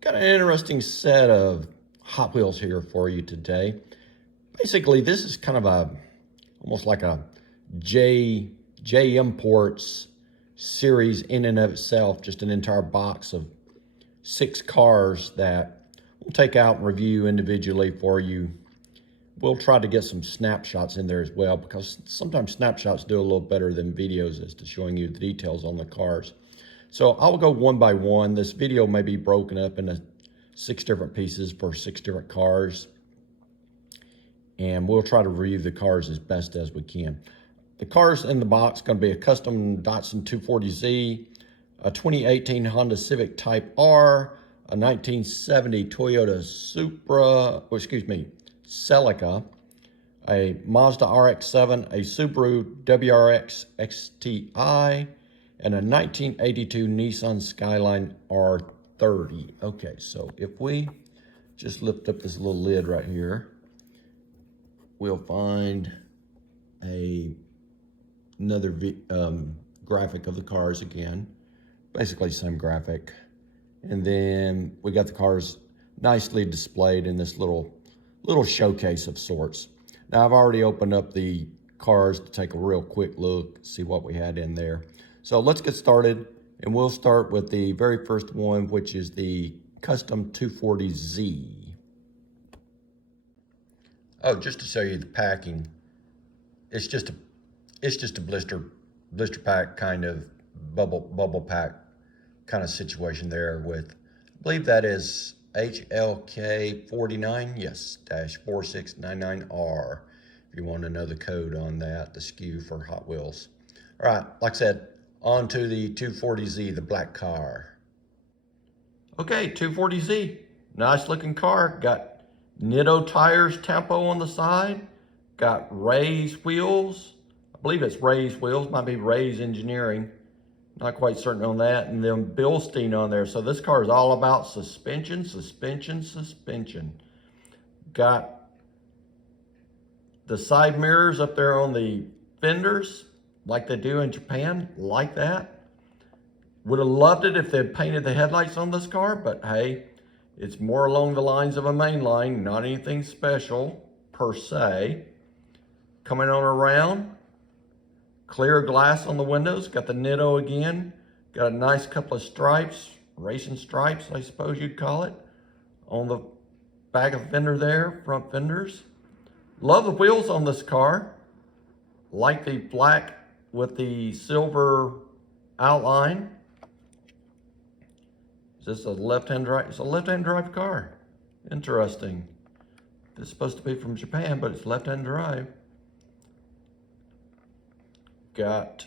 Got an interesting set of Hot Wheels here for you today. Basically, this is kind of almost like a J Imports series in and of itself, just an entire box of 6 cars that we'll take out and review individually for you. We'll try to get some snapshots in there as well, because sometimes snapshots do a little better than videos as to showing you the details on the cars. So I'll go one by one. This video may be broken up into 6 different pieces for 6 different cars, and we'll try to review the cars as best as we can. The cars in the box going to be a custom Datsun 240Z, a 2018 Honda Civic Type R, a 1970 Toyota Celica, a Mazda RX-7, a Subaru WRX XTI, and a 1982 Nissan Skyline R30. Okay, so if we just lift up this little lid right here, we'll find another graphic of the cars again. Basically same graphic. And then we got the cars nicely displayed in this little showcase of sorts. Now I've already opened up the cars to take a real quick look, see what we had in there. So let's get started, and we'll start with the very first one, which is the custom 240Z. Oh, just to show you the packing, it's just a blister pack kind of bubble pack kind of situation there with, I believe that is HLK 49, yes, -4699R. If you want to know the code on that, the SKU for Hot Wheels. All right, like I said, on to the 240Z, the black car. Okay, 240Z, nice looking car. Got Nitto tires, tampo on the side. Got Ray's wheels. I believe it's Ray's wheels, might be Ray's Engineering. Not quite certain on that. And then Bilstein on there. So this car is all about suspension. Got the side mirrors up there on the fenders, like they do in Japan, like that. Would have loved it if they'd painted the headlights on this car, but hey, it's more along the lines of a mainline, not anything special per se. Coming on around, clear glass on the windows, got the Nitto again, got a nice couple of stripes, racing stripes, I suppose you'd call it, on the back of the fender there, front fenders. Love the wheels on this car. Like the black with the silver outline. Is this a left-hand drive? It's a left-hand drive car. Interesting. It's supposed to be from Japan, but it's left-hand drive. Got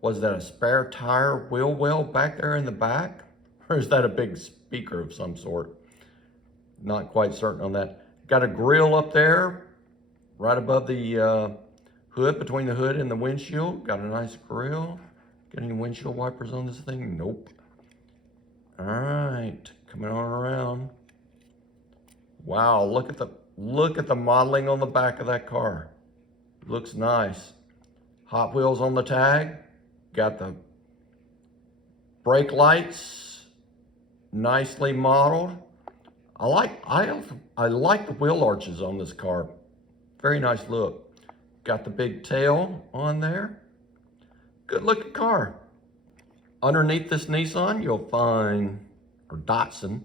was that a spare tire wheel well back there in the back? Or is that a big speaker of some sort? Not quite certain on that. Got a grill up there, right above the hood, between the hood and the windshield. Got a nice grill. Got any windshield wipers on this thing? Nope. All right, coming on around. Wow, look at the modeling on the back of that car. Looks nice. Hot Wheels on the tag. Got the brake lights, nicely modeled. I like the wheel arches on this car. Very nice look. Got the big tail on there. Good looking car. Underneath this Nissan, you'll find, or Datsun,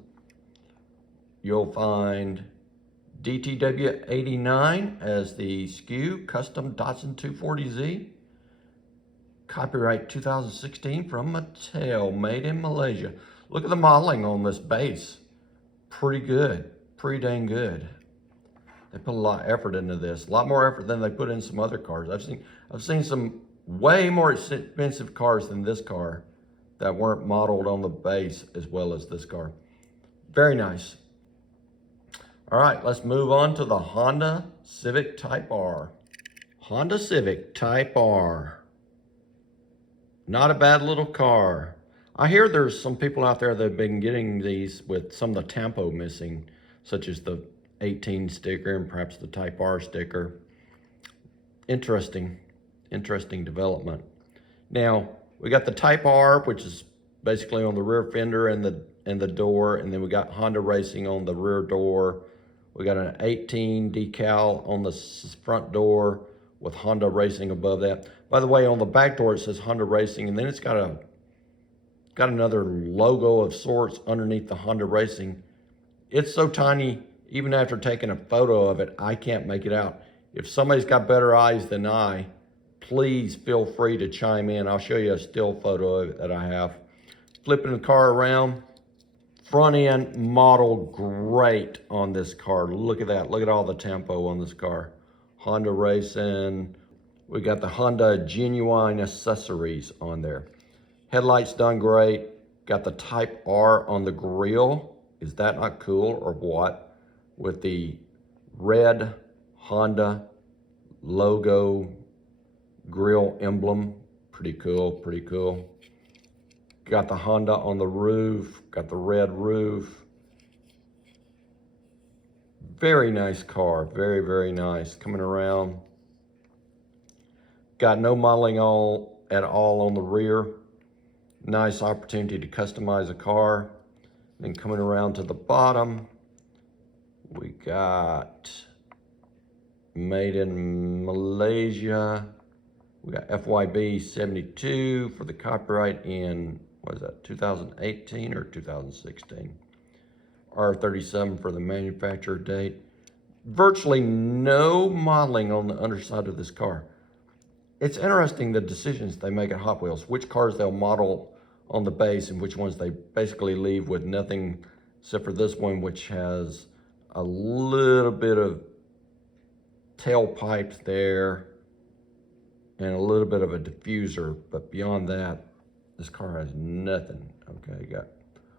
you'll find DTW89 as the SKU, custom Datsun 240Z. Copyright 2016 from Mattel, made in Malaysia. Look at the modeling on this base. Pretty good, pretty dang good. They put a lot of effort into this, a lot more effort than they put in some other cars. I've seen some way more expensive cars than this car that weren't modeled on the base as well as this car. Very nice. All right, let's move on to the Honda Civic Type R. Honda Civic Type R. Not a bad little car. I hear there's some people out there that have been getting these with some of the tampo missing, such as the 18 sticker and perhaps the Type R sticker. Interesting development. Now, we got the Type R, which is basically on the rear fender and the door, and then we got Honda Racing on the rear door. We got an 18 decal on the front door with Honda Racing above that. By the way, on the back door it says Honda Racing, and then it's got another logo of sorts underneath the Honda Racing. It's so tiny, even after taking a photo of it, I can't make it out. If somebody's got better eyes than I, please feel free to chime in. I'll show you a still photo of it that I have. Flipping the car around, front end model great on this car. Look at that, look at all the tempo on this car. Honda Racing, we got the Honda genuine accessories on there. Headlights done great. Got the Type R on the grille. Is that not cool or what? With the red Honda logo grille emblem. Pretty cool, pretty cool. Got the Honda on the roof, got the red roof. Very nice car, very, very nice. Coming around. Got no modeling at all on the rear. Nice opportunity to customize a car. Then coming around to the bottom, we got made in Malaysia. We got FYB 72 for the copyright in, what is that, 2018 or 2016? R37 for the manufacturer date. Virtually no modeling on the underside of this car. It's interesting the decisions they make at Hot Wheels, which cars they'll model on the base and which ones they basically leave with nothing except for this one, which has a little bit of tailpipes there and a little bit of a diffuser, but beyond that, this car has nothing. Okay, got,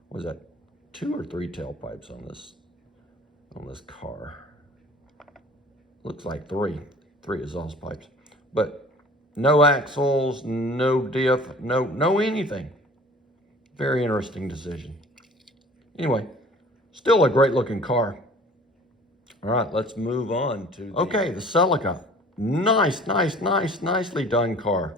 what is that, 2 or 3 tailpipes on this car? Looks like 3 exhaust pipes, but no axles, no diff, no anything. Very interesting decision. Anyway, still a great looking car. All right, let's move on to the Celica. Nicely done car.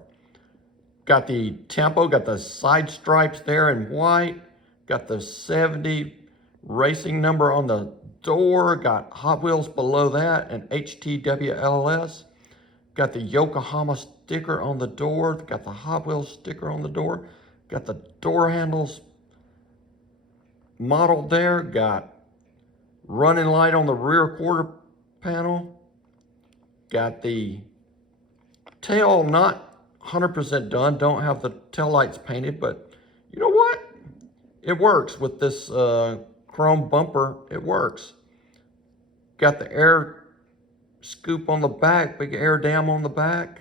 Got the tempo, got the side stripes there in white, got the 70 racing number on the door, got Hot Wheels below that, and HTWLS. Got the Yokohama sticker on the door, got the Hot Wheels sticker on the door, got the door handles modeled there, got running light on the rear quarter panel, got the tail not 100% done, don't have the tail lights painted, but you know what? It works with this chrome bumper, it works. Got the air scoop on the back, big air dam on the back.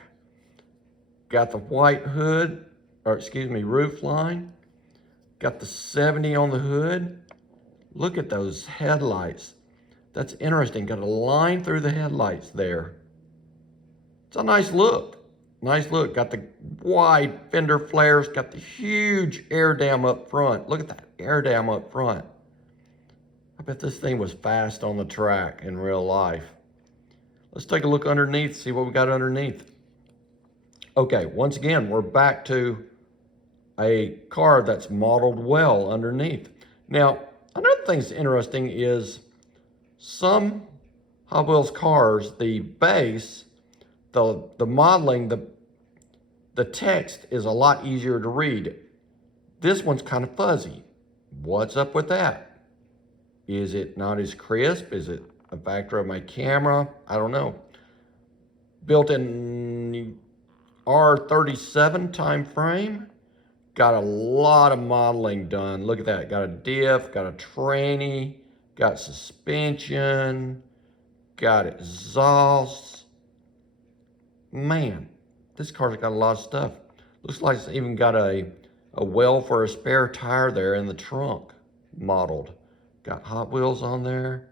Got the white hood, or excuse me, roof line. Got the 70 on the hood. Look at those headlights. That's interesting. Got a line through the headlights there. It's a nice look. Nice look. Got the wide fender flares. Got the huge air dam up front. Look at that air dam up front. I bet this thing was fast on the track in real life. Let's take a look underneath, see what we got underneath. Okay, once again, we're back to a car that's modeled well underneath. Now, another thing that's interesting is some Hot Wheels cars, the base, the modeling, the text is a lot easier to read. This one's kind of fuzzy. What's up with that? Is it not as crisp? Is it a factor of my camera? I don't know. Built in R37 time frame. Got a lot of modeling done. Look at that. Got a diff, got a tranny, got suspension, got exhaust. Man, this car's got a lot of stuff. Looks like it's even got a well for a spare tire there in the trunk modeled. Got Hot Wheels on there.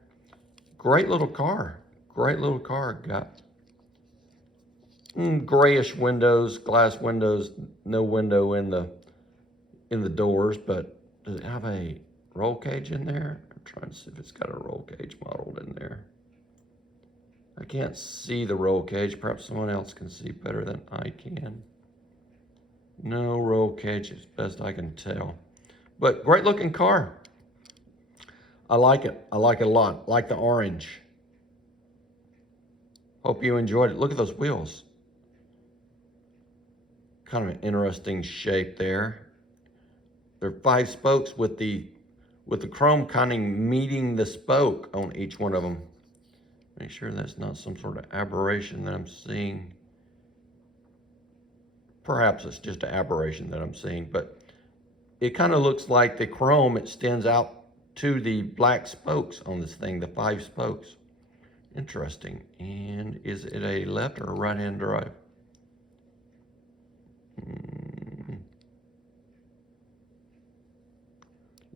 Great little car. Great little car. Got grayish windows, glass windows, no window in the doors, but does it have a roll cage in there? I'm trying to see if it's got a roll cage modeled in there. I can't see the roll cage. Perhaps someone else can see better than I can. No roll cages, best I can tell. But great looking car. I like it. I like it a lot. Like the orange. Hope you enjoyed it. Look at those wheels. Kind of an interesting shape there. They're 5 spokes with the chrome kind of meeting the spoke on each one of them. Make sure that's not some sort of aberration that I'm seeing. Perhaps it's just an aberration that I'm seeing, but it kind of looks like the chrome extends out to the black spokes on this thing, the 5 spokes. Interesting. And is it a left or a right-hand drive?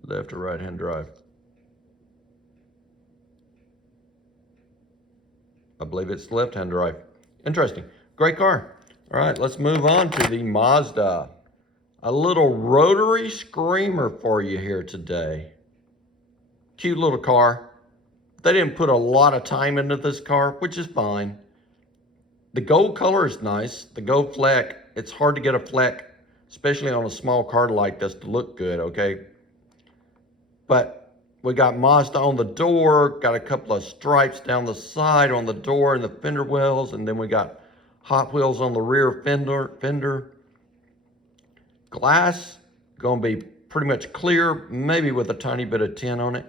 Left or right-hand drive? I believe it's left-hand drive. Interesting. Great car. All right, let's move on to the Mazda. A little rotary screamer for you here today. Cute little car. They didn't put a lot of time into this car, which is fine. The gold color is nice. The gold fleck, it's hard to get a fleck, especially on a small car like this, to look good, okay? But we got Mazda on the door, got a couple of stripes down the side on the door and the fender wells, and then we got Hot Wheels on the rear fender. Glass, gonna be pretty much clear, maybe with a tiny bit of tint on it.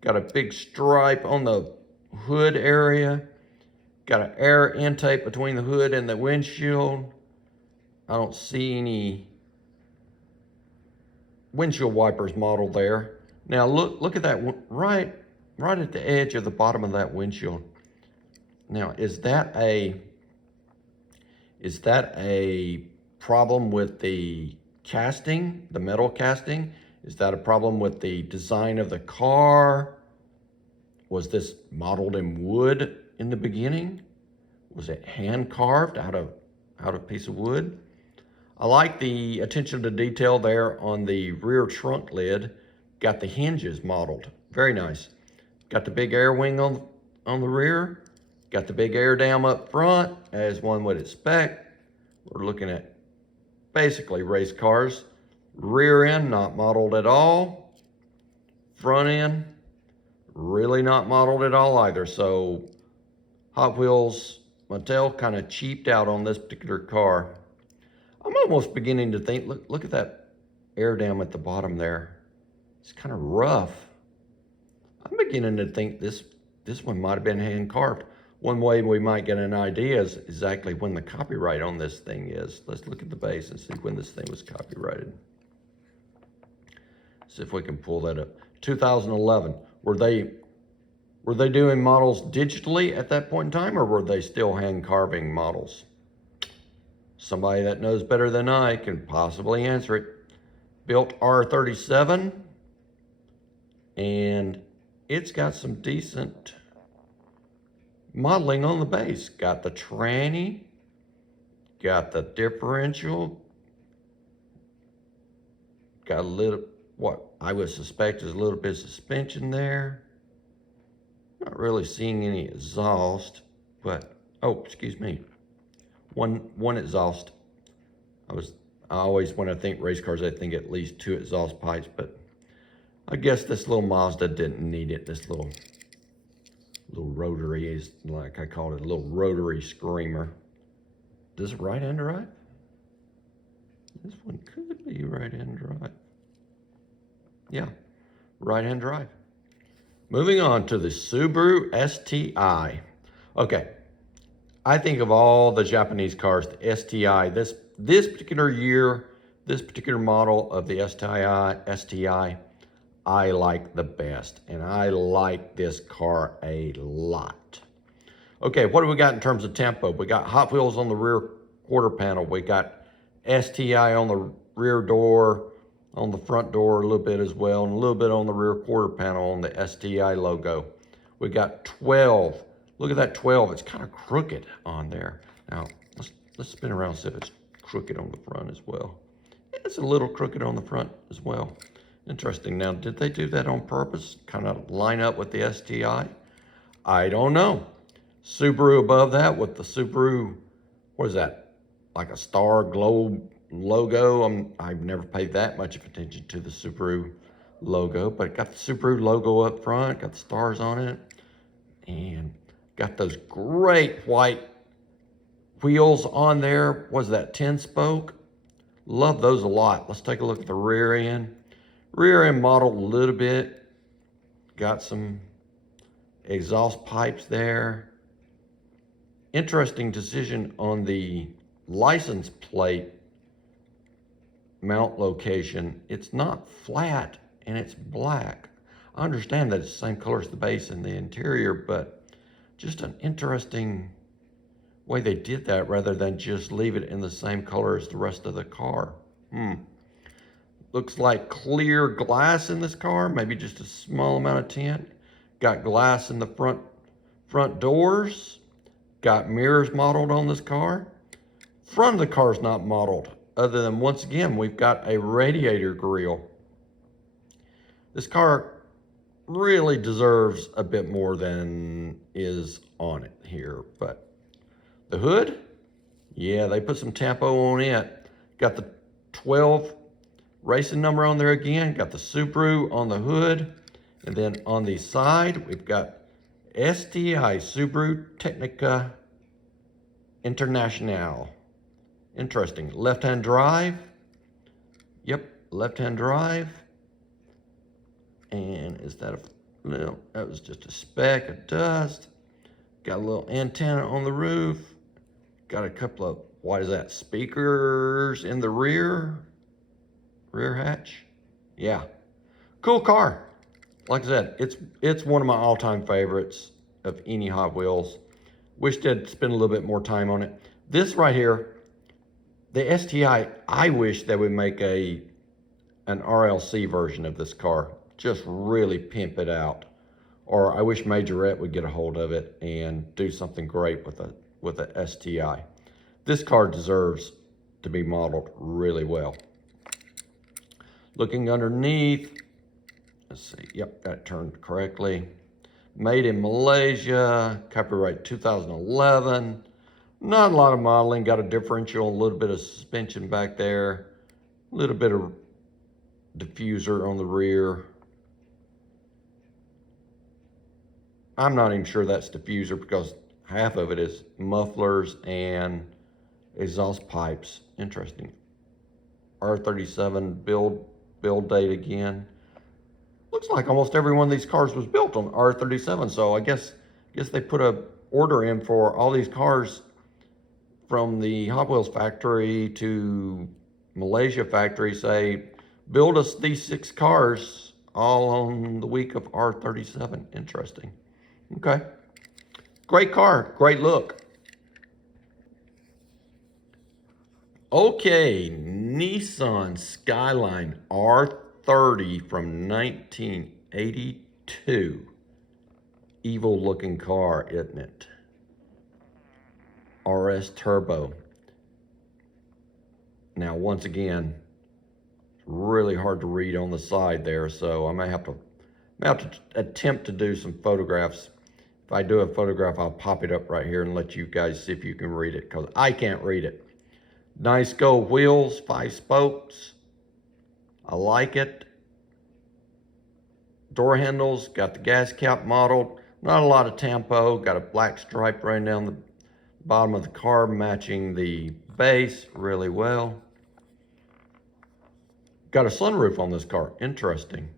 Got a big stripe on the hood area. Got an air intake between the hood and the windshield. I don't see any windshield wipers modeled there. Now look at that right at the edge of the bottom of that windshield. Now is that a problem with the casting, the metal casting? Is that a problem with the design of the car? Was this modeled in wood in the beginning? Was it hand carved out of a piece of wood? I like the attention to detail there on the rear trunk lid. Got the hinges modeled, very nice. Got the big air wing on the rear. Got the big air dam up front, as one would expect. We're looking at basically race cars. Rear end, not modeled at all. Front end, really not modeled at all either. So Hot Wheels, Mattel kind of cheaped out on this particular car. I'm almost beginning to think, look at that air dam at the bottom there. It's kind of rough. I'm beginning to think this one might have been hand carved. One way we might get an idea is exactly when the copyright on this thing is. Let's look at the base and see when this thing was copyrighted. See if we can pull that up. 2011. Were they doing models digitally at that point in time, or were they still hand carving models? Somebody that knows better than I can possibly answer it. Built R37, and it's got some decent modeling on the base. Got the tranny, got the differential, got a little, what I would suspect is a little bit of suspension there. Not really seeing any exhaust, but, oh, excuse me. One exhaust. I always, when I think race cars, I think at least 2 exhaust pipes, but I guess this little Mazda didn't need it. This little rotary is, like I called it, a little rotary screamer. Does it right-hand drive? This one could be right-hand drive. Yeah, right-hand drive. Moving on to the Subaru STI. Okay, I think of all the Japanese cars, the STI, this particular year, this particular model of the STI, I like the best, and I like this car a lot. Okay, what do we got in terms of tempo? We got Hot Wheels on the rear quarter panel. We got STI on the rear door, on the front door a little bit as well, and a little bit on the rear quarter panel on the STI logo. We got 12. Look at that 12. It's kind of crooked on there. Now, let's spin around and see if it's crooked on the front as well. It's a little crooked on the front as well. Interesting. Now, did they do that on purpose? Kind of line up with the STI? I don't know. Subaru above that with the Subaru, what is that? Like a star globe logo, I've never paid that much of attention to the Subaru logo, but it got the Subaru logo up front, got the stars on it, and got those great white wheels on there. Was that 10 spoke? Love those a lot. Let's take a look at the rear end. Rear end modeled a little bit. Got some exhaust pipes there. Interesting decision on the license plate mount location. It's not flat and it's black. I understand that it's the same color as the base and the interior, but just an interesting way they did that rather than just leave it in the same color as the rest of the car. Looks like clear glass in this car, maybe just a small amount of tint. Got glass in the front doors. Got mirrors modeled on this car. Front of the car is not modeled, other than once again, we've got a radiator grille. This car really deserves a bit more than is on it here, but the hood, yeah, they put some tampo on it. Got the 12 racing number on there again. Got the Subaru on the hood. And then on the side, we've got STI, Subaru Technica International. Interesting. Left-hand drive. Yep, left-hand drive. And is that no, that was just a speck of dust. Got a little antenna on the roof. Got a couple of, what is that, speakers in the rear hatch. Yeah, cool car. Like I said, it's one of my all-time favorites of any Hot Wheels. Wish they'd spend a little bit more time on it. This right here, the STI, I wish they would make an RLC version of this car. Just really pimp it out. Or I wish Majorette would get a hold of it and do something great with a STI. This car deserves to be modeled really well. Looking underneath, let's see, yep, got it turned correctly. Made in Malaysia, copyright 2011. Not a lot of modeling, got a differential, a little bit of suspension back there, a little bit of diffuser on the rear. I'm not even sure that's diffuser because half of it is mufflers and exhaust pipes. Interesting. R37 build date again. Looks like almost every one of these cars was built on R37, so I guess they put a order in for all these cars from the Hot Wheels factory to Malaysia factory, say, build us these 6 cars all on the week of R37. Interesting. Okay. Great car, great look. Okay, Nissan Skyline R30 from 1982. Evil looking car, isn't it? RS Turbo. Now, once again, really hard to read on the side there, so I may have to attempt to do some photographs. If I do a photograph, I'll pop it up right here and let you guys see if you can read it, because I can't read it. Nice gold wheels, 5 spokes. I like it. Door handles, got the gas cap modeled. Not a lot of tampo, got a black stripe running down the bottom of the car, matching the base really well. Got a sunroof on this car, interesting.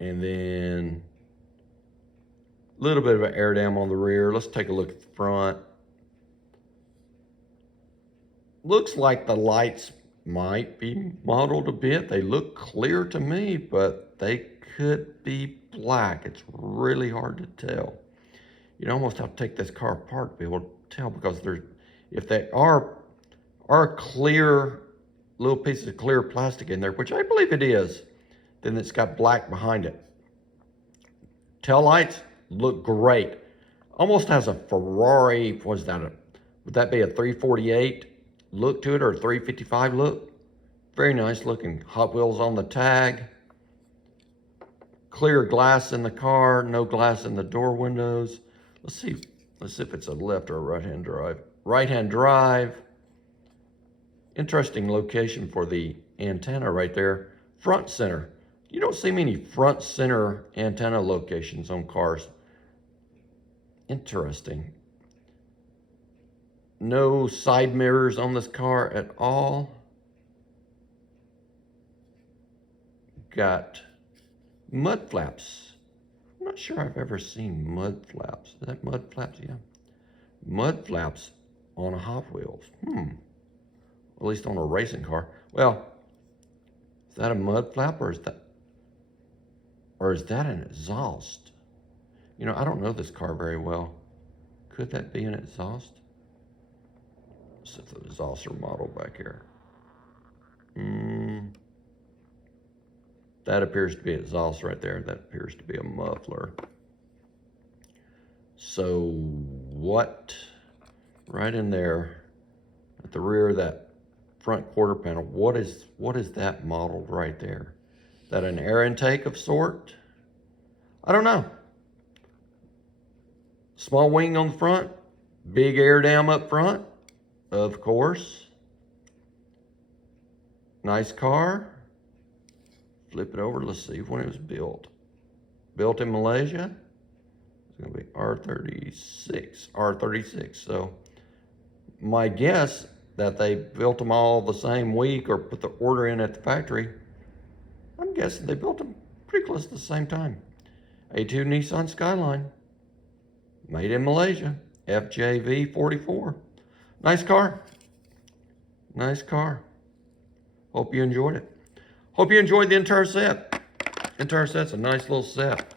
And then a little bit of an air dam on the rear. Let's take a look at the front. Looks like the lights might be modeled a bit. They look clear to me, but they could be black. It's really hard to tell. You'd almost have to take this car apart to be able to tell, because if they are clear, little pieces of clear plastic in there, which I believe it is, then it's got black behind it. Tail lights look great. Almost has a Ferrari, would that be a 348 look to it, or a 355 look? Very nice looking. Hot Wheels on the tag. Clear glass in the car, no glass in the door windows. Let's see if it's a left or a right-hand drive. Right-hand drive. Interesting location for the antenna right there. Front center. You don't see many front center antenna locations on cars. Interesting. No side mirrors on this car at all. Got mud flaps. I'm not sure I've ever seen mud flaps. Is that mud flaps? Yeah. Mud flaps on a Hot Wheels. At least on a racing car. Well, is that a mud flap or is that an exhaust? You know, I don't know this car very well. Could that be an exhaust? Let's set the exhauster model back here. That appears to be exhaust right there. That appears to be a muffler. So what, right in there at the rear of that front quarter panel, what is that modeled right there? Is that an air intake of sort? I don't know. Small wing on the front, big air dam up front, of course. Nice car. Flip it over, let's see when it was built. Built in Malaysia. It's gonna be R36. So my guess that they built them all the same week or put the order in at the factory, I'm guessing they built them pretty close to the same time. A2 Nissan Skyline, made in Malaysia, FJV44. Nice car. Nice car. Hope you enjoyed it. Hope you enjoyed the entire set. Entire set's a nice little set.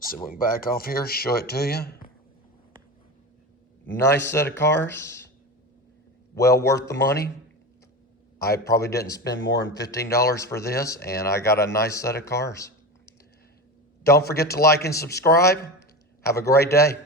So we can back off here, show it to you. Nice set of cars. Well worth the money. I probably didn't spend more than $15 for this, and I got a nice set of cars. Don't forget to like and subscribe. Have a great day.